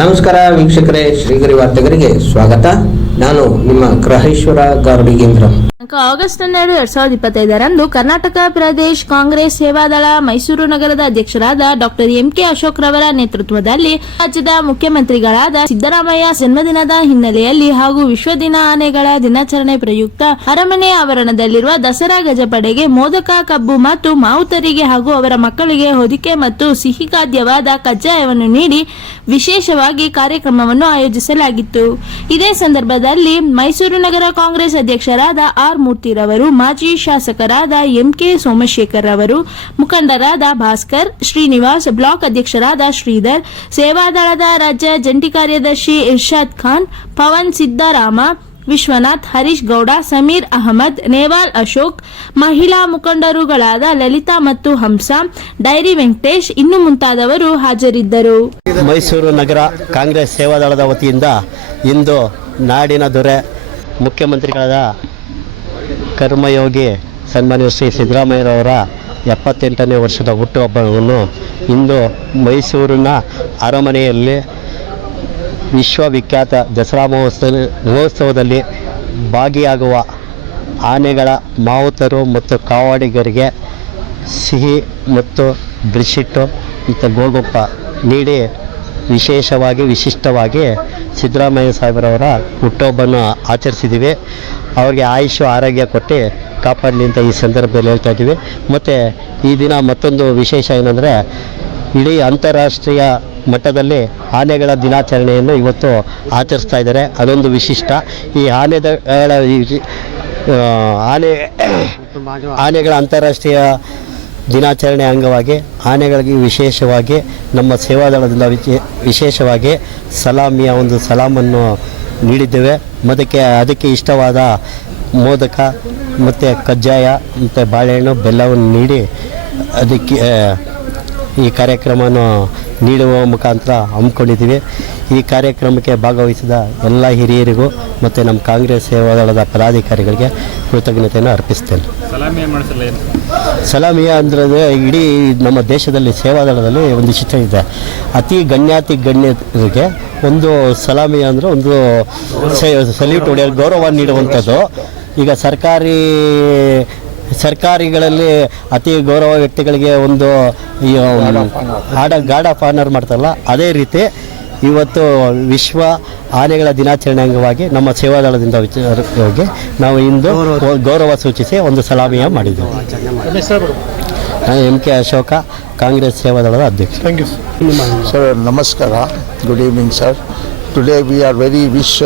ನಮಸ್ಕಾರ ವೀಕ್ಷಕರೇ ಶ್ರೀಗರಿ ವಾರ್ತೆಗರಿಗೆ ಸ್ವಾಗತ. ನಾನು ನಿಮ್ಮ ಗ್ರಹೇಶ್ವರ ಗಾರ್ಡಿಗೇಂದ್ರ ಆಗಸ್ಟ್ ಹನ್ನೆರಡು, ಎರಡ್ ಸಾವಿರದ ಇಪ್ಪತ್ತೈದರಂದು ಕರ್ನಾಟಕ ಪ್ರದೇಶ್ ಕಾಂಗ್ರೆಸ್ ಸೇವಾದಳ ಮೈಸೂರು ನಗರದ ಅಧ್ಯಕ್ಷರಾದ ಡಾಕ್ಟರ್ ಎಂಕೆ ಅಶೋಕ್ ರವರ ನೇತೃತ್ವದಲ್ಲಿ ರಾಜ್ಯದ ಮುಖ್ಯಮಂತ್ರಿಗಳಾದ ಸಿದ್ದರಾಮಯ್ಯ ಜನ್ಮದಿನದ ಹಿನ್ನೆಲೆಯಲ್ಲಿ ಹಾಗೂ ವಿಶ್ವ ದಿನ ಆನೆಗಳ ದಿನಾಚರಣೆ ಪ್ರಯುಕ್ತ ಅರಮನೆ ಆವರಣದಲ್ಲಿರುವ ದಸರಾ ಗಜಪಡೆಗೆ ಮೋದಕ ಕಬ್ಬು ಮತ್ತು ಮಾವುತರಿಗೆ ಹಾಗೂ ಅವರ ಮಕ್ಕಳಿಗೆ ಹೊದಿಕೆ ಮತ್ತು ಸಿಹಿ ಖಾದ್ಯವಾದ ಕಜ್ಜಾಯವನ್ನು ನೀಡಿ ವಿಶೇಷವಾಗಿ ಕಾರ್ಯಕ್ರಮವನ್ನು ಆಯೋಜಿಸಲಾಗಿತ್ತು. ಇದೇ ಸಂದರ್ಭದಲ್ಲಿ ಮೈಸೂರು ನಗರ ಕಾಂಗ್ರೆಸ್ ಅಧ್ಯಕ್ಷರಾದ ಆರ್ ಮೂರ್ತಿರವರು ಮಾಜಿ ಶಾಸಕರಾದ ಎಂಕೆ ಸೋಮಶೇಖರ್ ಅವರು ಮುಖಂಡರಾದ ಭಾಸ್ಕರ್, ಶ್ರೀನಿವಾಸ್, ಬ್ಲಾಕ್ ಅಧ್ಯಕ್ಷರಾದ ಶ್ರೀಧರ್, ಸೇವಾದಳದ ರಾಜ್ಯ ಜಂಟಿ ಕಾರ್ಯದರ್ಶಿ ಇರ್ಷಾದ್ ಖಾನ್, ಪವನ್ ಸಿದ್ದಾರಾಮ, ವಿಶ್ವನಾಥ್, ಹರೀಶ್ ಗೌಡ, ಸಮೀರ್ ಅಹಮದ್, ನೇವಾಲ್ ಅಶೋಕ್, ಮಹಿಳಾ ಮುಖಂಡರುಗಳಾದ ಲಲಿತಾ ಮತ್ತು ಹಂಸ, ಡೈರಿ ವೆಂಕಟೇಶ್ ಇನ್ನು ಮುಂತಾದವರು ಹಾಜರಿದ್ದರು. ಮೈಸೂರು ನಗರ ಕಾಂಗ್ರೆಸ್ ಸೇವಾದಳದ ವತಿಯಿಂದ ಇಂದು ನಾಡಿನ ದೊರೆ ಮುಖ್ಯಮಂತ್ರಿಗಳಾದ ಕರ್ಮಯೋಗಿ ಸನ್ಮಾನ್ಯ ಶ್ರೀ ಸಿದ್ದರಾಮಯ್ಯರವರ ಎಪ್ಪತ್ತೆಂಟನೇ ವರ್ಷದ ಹುಟ್ಟುಹಬ್ಬವನ್ನು ಇಂದು ಮೈಸೂರಿನ ಅರಮನೆಯಲ್ಲಿ ವಿಶ್ವವಿಖ್ಯಾತ ದಸರಾ ಮಹೋತ್ಸವ, ಮಹೋತ್ಸವದಲ್ಲಿ ಭಾಗಿಯಾಗುವ ಆನೆಗಳ ಮಾವುತರು ಮತ್ತು ಕಾವಾಡಿಗರಿಗೆ ಸಿಹಿ ಮತ್ತು ಬ್ರಿಶಿಟ್ಟು ಮತ್ತು ಗೋಗೊಪ್ಪ ನೀಡಿ ವಿಶೇಷವಾಗಿ, ವಿಶಿಷ್ಟವಾಗಿ ಸಿದ್ದರಾಮಯ್ಯ ಸಾಹೇಬರವರ ಹುಟ್ಟುಹಬ್ಬವನ್ನು ಆಚರಿಸಿದ್ದೀವಿ. ಅವ್ರಿಗೆ ಆಯುಷು ಆರೋಗ್ಯ ಕೊಟ್ಟು ಕಾಪಾಡಲಿ ಅಂತ ಈ ಸಂದರ್ಭದಲ್ಲಿ ಹೇಳ್ತಾ ಇದ್ದೀವಿ. ಮತ್ತು ಈ ದಿನ ಮತ್ತೊಂದು ವಿಶೇಷ ಏನಂದರೆ, ಇಡೀ ಅಂತಾರಾಷ್ಟ್ರೀಯ ಮಟ್ಟದಲ್ಲಿ ಆನೆಗಳ ದಿನಾಚರಣೆಯನ್ನು ಇವತ್ತು ಆಚರಿಸ್ತಾ ಇದ್ದಾರೆ. ಅದೊಂದು ವಿಶಿಷ್ಟ. ಈ ಆನೆಗಳ ಆನೆ, ಆನೆಗಳ ಅಂತಾರಾಷ್ಟ್ರೀಯ ದಿನಾಚರಣೆ ಅಂಗವಾಗಿ, ಆನೆಗಳಿಗೆ ವಿಶೇಷವಾಗಿ, ನಮ್ಮ ಸೇವಾದಳದಿಂದ ವಿಶೇಷವಾಗಿ ಸಲಾಮಿಯ ಒಂದು ಸಲಾಮನ್ನು ನೀಡಿದ್ದೇವೆ. ಅದಕ್ಕೆ ಅದಕ್ಕೆ ಇಷ್ಟವಾದ ಮೋದಕ ಮತ್ತು ಕಜ್ಜಾಯ ಮತ್ತು ಬಾಳೆಹಣ್ಣು ಬೆಲ್ಲವನ್ನು ನೀಡಿ ಅದಕ್ಕೆ ಈ ಕಾರ್ಯಕ್ರಮವನ್ನು ನೀಡುವ ಮುಖಾಂತರ ಹಮ್ಮಿಕೊಂಡಿದ್ದೀವಿ. ಈ ಕಾರ್ಯಕ್ರಮಕ್ಕೆ ಭಾಗವಹಿಸಿದ ಎಲ್ಲ ಹಿರಿಯರಿಗೂ ಮತ್ತು ನಮ್ಮ ಕಾಂಗ್ರೆಸ್ ಸೇವಾದಳದ ಪದಾಧಿಕಾರಿಗಳಿಗೆ ಕೃತಜ್ಞತೆಯನ್ನು ಅರ್ಪಿಸ್ತೇನೆ. ಸಲಾಮಿಯ ಅಂದರೆ ಇಡೀ ನಮ್ಮ ದೇಶದಲ್ಲಿ ಸೇವಾದಳದಲ್ಲಿ ಒಂದು ಚಿತ್ರ ಇದೆ. ಅತಿ ಗಣ್ಯಾತಿ ಗಣ್ಯರಿಗೆ ಒಂದು ಸಲಾಮಿಯ ಅಂದರೆ ಒಂದು ಸಲ್ಯೂಟ್ ಹೊಡೆಯಲು ಗೌರವ ನೀಡುವಂಥದ್ದು. ಈಗ ಸರ್ಕಾರಿ ಸರ್ಕಾರಿಗಳಲ್ಲಿ ಅತಿ ಗೌರವ ವ್ಯಕ್ತಿಗಳಿಗೆ ಒಂದು ಈ, ಆಡ ಗಾರ್ಡ್ ಆಫ್ ಆನರ್ ಮಾಡ್ತಾರಲ್ಲ ಅದೇ ರೀತಿ ಇವತ್ತು ವಿಶ್ವ ಆನೆಗಳ ದಿನಾಚರಣೆ ಅಂಗವಾಗಿ ನಮ್ಮ ಸೇವಾದಳದಿಂದ ವಿಚಾರಕ್ಕೆ ನಾವು ಇಂದು ಗೌರವ ಸೂಚಿಸಿ ಒಂದು ಸಲಾಮಿಯ ಮಾಡಿದ್ದೆವು. ನಾನು ಎಂ ಕೆ ಅಶೋಕ ಕಾಂಗ್ರೆಸ್ ಸೇವಾದಳದ ಅಧ್ಯಕ್ಷ. ಸರ್. ನಮಸ್ಕಾರ. Good evening sir. Today we are very wish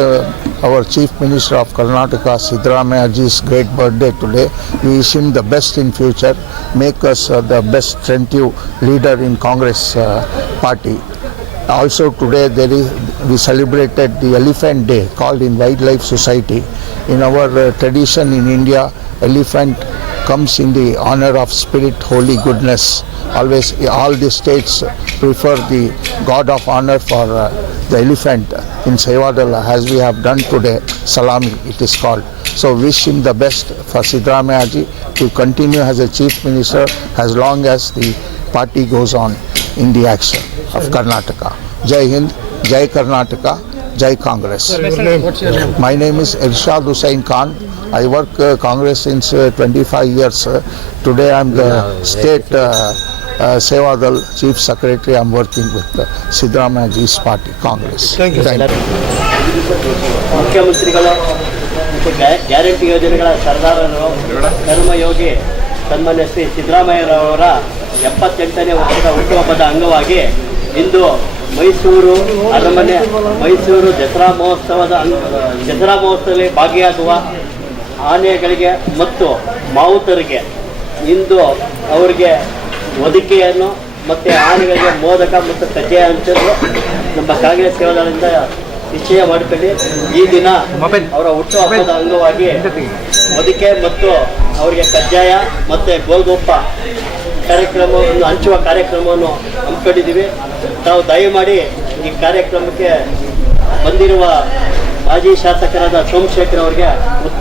our Chief Minister of Karnataka, Siddaramaya ji's great birthday today. We wish him the best in future. Make us uh, the best attentive leader in Congress uh, party. Also today there is we celebrated the Elephant Day called in Wildlife Society. In our uh, tradition in India, elephant comes in the honor of spirit, holy goodness. Always, all the states prefer the god of honor for uh, the elephant in Sevadala, as we have done today. Salami, it is called. So, wish him the best for Siddharamayaji to continue as a chief minister as long as the party goes on in the action of Karnataka. Jai Hind, Jai Karnataka, Jai Congress. My name is Irshad Hussain Khan. I work uh, Congress since uh, 25 years. Uh, today I'm the state uh, uh, Sevadal chief secretary. I'm working with uh, Sidramaji's party, Congress. Thank you. ಮುಖ್ಯಮಂತ್ರಿಗಳು guarantee ಯೋಜನೆಗಳ ಸರ್ದಾರರು ಕರ್ಮಯೋಗಿ ಸನ್ಮಾನ್ಯ ಶ್ರೀ ಸಿದ್ದರಾಮಯ್ಯರವರ ಎಪ್ಪತ್ತೆಂಟನೇ ವರ್ಷದ ಹುಟ್ಟುಹಬ್ಬದ ಅಂಗವಾಗಿ ಇಂದು ಮೈಸೂರು ಅರಮನೆ ಮೈಸೂರು ದಸರಾ ಮಹೋತ್ಸವದ ದಸರಾ ಮಹೋತ್ಸವದಲ್ಲಿ ಭಾಗಿಯಾಗುವ ಆನೆಗಳಿಗೆ ಮತ್ತು ಮಾವುತರಿಗೆ. ಇಂದು ಅವರಿಗೆ ಒದಿಕೆಯನ್ನು ಮತ್ತು ಆನೆಗಳಿಗೆ ಮೋದಕ ಮತ್ತು ಕಜ್ಜಾಯ ಹಂಚಲು ನಮ್ಮ ಕಾಂಗ್ರೆಸ್ ಸೇವಾದಳದಿಂದ ನಿಶ್ಚಯ ಮಾಡಿಕೊಳ್ಳಿ. ಈ ದಿನ ಅವರ ಹುಟ್ಟುಹಬ್ಬದ ಅಂಗವಾಗಿ ಒದಿಕೆ ಮತ್ತು ಅವರಿಗೆ ಕಜ್ಜಾಯ ಮತ್ತು ಗೋಲ್ಗೊಪ್ಪ ಕಾರ್ಯಕ್ರಮವನ್ನು ಹಂಚುವ ಕಾರ್ಯಕ್ರಮವನ್ನು ಹಮ್ಮಿಕೊಂಡಿದ್ದೀವಿ. ತಾವು ದಯಮಾಡಿ ಈ ಕಾರ್ಯಕ್ರಮಕ್ಕೆ ಬಂದಿರುವ ಮಾಜಿ ಶಾಸಕರಾದ ಸೋಮಶೇಖರ್ ಅವರಿಗೆ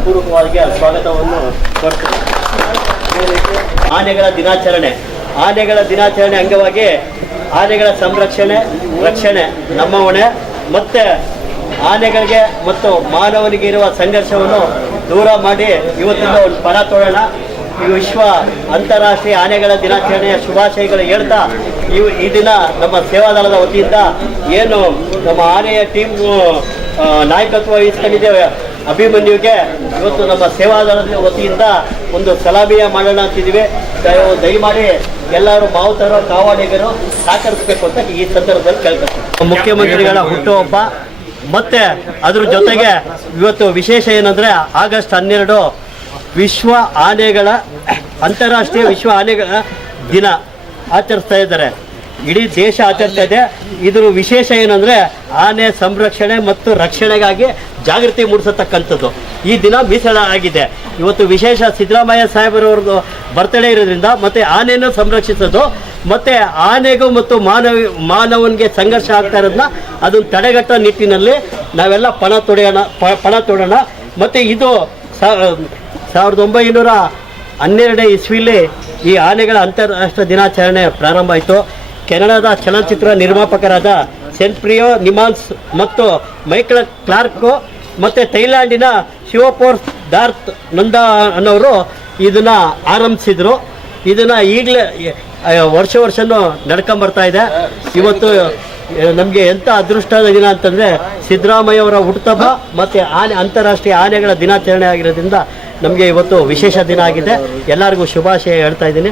ಹೃತ್ಪೂರ್ವಕವಾಗಿ ಸ್ವಾಗತವನ್ನು ರೀತಿ ಆನೆಗಳ ದಿನಾಚರಣೆ. ಆನೆಗಳ ದಿನಾಚರಣೆ ಅಂಗವಾಗಿ ಆನೆಗಳ ಸಂರಕ್ಷಣೆ, ರಕ್ಷಣೆ ನಮ್ಮ ಹೊಣೆ ಮತ್ತೆ ಆನೆಗಳಿಗೆ ಮತ್ತು ಮಾನವನಿಗೆ ಇರುವ ಸಂಘರ್ಷವನ್ನು ದೂರ ಮಾಡಿ ಇವತ್ತಿಂದ ಒಂದು ಪರ ತೊಡೋಣ ಈ ವಿಶ್ವ ಅಂತಾರಾಷ್ಟ್ರೀಯ ಆನೆಗಳ ದಿನಾಚರಣೆಯ ಶುಭಾಶಯಗಳು ಹೇಳ್ತಾ ಇವು ಈ ದಿನ ನಮ್ಮ ಸೇವಾದಳದ ವತಿಯಿಂದ ಏನು ನಮ್ಮ ಆನೆಯ ಟೀಮ್ ನಾಯಕತ್ವ ವಹಿಸ್ಕೊಂಡಿದ್ದೇವೆ. ಅಭಿಮನ್ಯುಗೆ ಇವತ್ತು ನಮ್ಮ ಸೇವಾದಳದ ವತಿಯಿಂದ ಒಂದು ಕಲಾಭಿಯ ಮಾಡೋಣ ಅಂತಿದ್ದೀವಿ. ದಯ- ದಯಮಾಡಿ ಎಲ್ಲರೂ ಮಾವುತರು ಕಾವಾಡಿಗರು ಸಹಕರಿಸಬೇಕು ಅಂತ ಈ ಸಂದರ್ಭದಲ್ಲಿ ಕೇಳ್ಕೊಳ್ತೀನಿ. ಮುಖ್ಯಮಂತ್ರಿಗಳ ಹುಟ್ಟುಹಬ್ಬ, ಮತ್ತೆ ಅದ್ರ ಜೊತೆಗೆ ಇವತ್ತು ವಿಶೇಷ ಏನಂದ್ರೆ ಆಗಸ್ಟ್ ಹನ್ನೆರಡು ವಿಶ್ವ ಆನೆಗಳ, ಅಂತಾರಾಷ್ಟ್ರೀಯ ವಿಶ್ವ ಆನೆಗಳ ದಿನ ಆಚರಿಸ್ತಾ ಇದ್ದಾರೆ. ಇಡೀ ದೇಶ ಆಚರಿಸ್ತಾ ಇದೆ. ಇದ್ರ ವಿಶೇಷ ಏನಂದ್ರೆ ಆನೆ ಸಂರಕ್ಷಣೆ ಮತ್ತು ರಕ್ಷಣೆಗಾಗಿ ಜಾಗೃತಿ ಮೂಡಿಸತಕ್ಕಂಥದ್ದು. ಈ ದಿನ ಮೀಸಲಾಗಿದೆ ಇವತ್ತು ವಿಶೇಷ ಸಿದ್ದರಾಮಯ್ಯ ಸಾಹೇಬರವ್ರದ್ದು ಬರ್ತಡೇ ಇರೋದ್ರಿಂದ ಮತ್ತೆ ಆನೆಯನ್ನು ಸಂರಕ್ಷಿಸೋದು, ಮತ್ತೆ ಆನೆಗೂ ಮತ್ತು ಮಾನವ, ಮಾನವನಿಗೆ ಸಂಘರ್ಷ ಆಗ್ತಾ ಇರೋದನ್ನ ಅದನ್ನು ತಡೆಗಟ್ಟೋ ನಿಟ್ಟಿನಲ್ಲಿ ನಾವೆಲ್ಲ ಪಣ ತೊಡೆಯೋಣ ಪಣ ತೊಡೋಣ. ಮತ್ತೆ ಇದು ಸಾವಿರದ ಒಂಬೈನೂರ ಹನ್ನೆರಡನೇ ಇಸ್ವಿಲಿ ಈ ಆನೆಗಳ ಅಂತಾರಾಷ್ಟ್ರೀಯ ದಿನಾಚರಣೆ ಪ್ರಾರಂಭ ಆಯಿತು. ಕೆನಡಾದ ಚಲನಚಿತ್ರ ನಿರ್ಮಾಪಕರಾದ ಸೆನ್ಪ್ರಿಯೋ ನಿಮಾನ್ಸ್ ಮತ್ತು ಮೈಕಲ್ ಕ್ಲಾರ್ಕು ಮತ್ತು ಥೈಲ್ಯಾಂಡಿನ ಶಿವಪೋರ್ಸ್ ದಾರ್ತ್ ನಂದ ಅನ್ನೋರು ಇದನ್ನು ಆರಂಭಿಸಿದರು. ಇದನ್ನು ಈಗಲೇ ವರ್ಷ ವರ್ಷನೂ ನಡ್ಕೊಂಬರ್ತಾ ಇದೆ. ಇವತ್ತು ನಮಗೆ ಎಂಥ ಅದೃಷ್ಟದ ದಿನ ಅಂತಂದರೆ ಸಿದ್ದರಾಮಯ್ಯ ಅವರ ಹುಟ್ಟುಹಬ್ಬ ಮತ್ತು ಆನೆ, ಅಂತಾರಾಷ್ಟ್ರೀಯ ಆನೆಗಳ ದಿನಾಚರಣೆ ಆಗಿರೋದ್ರಿಂದ ನಮಗೆ ಇವತ್ತು ವಿಶೇಷ ದಿನ ಆಗಿದೆ. ಎಲ್ಲರಿಗೂ ಶುಭಾಶಯ ಹೇಳ್ತಾ ಇದ್ದೀನಿ.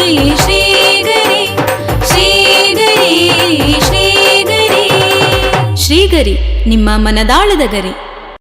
ಶ್ರೀಗರಿ ನಿಮ್ಮ ಮನದಾಳದ ಗರಿ.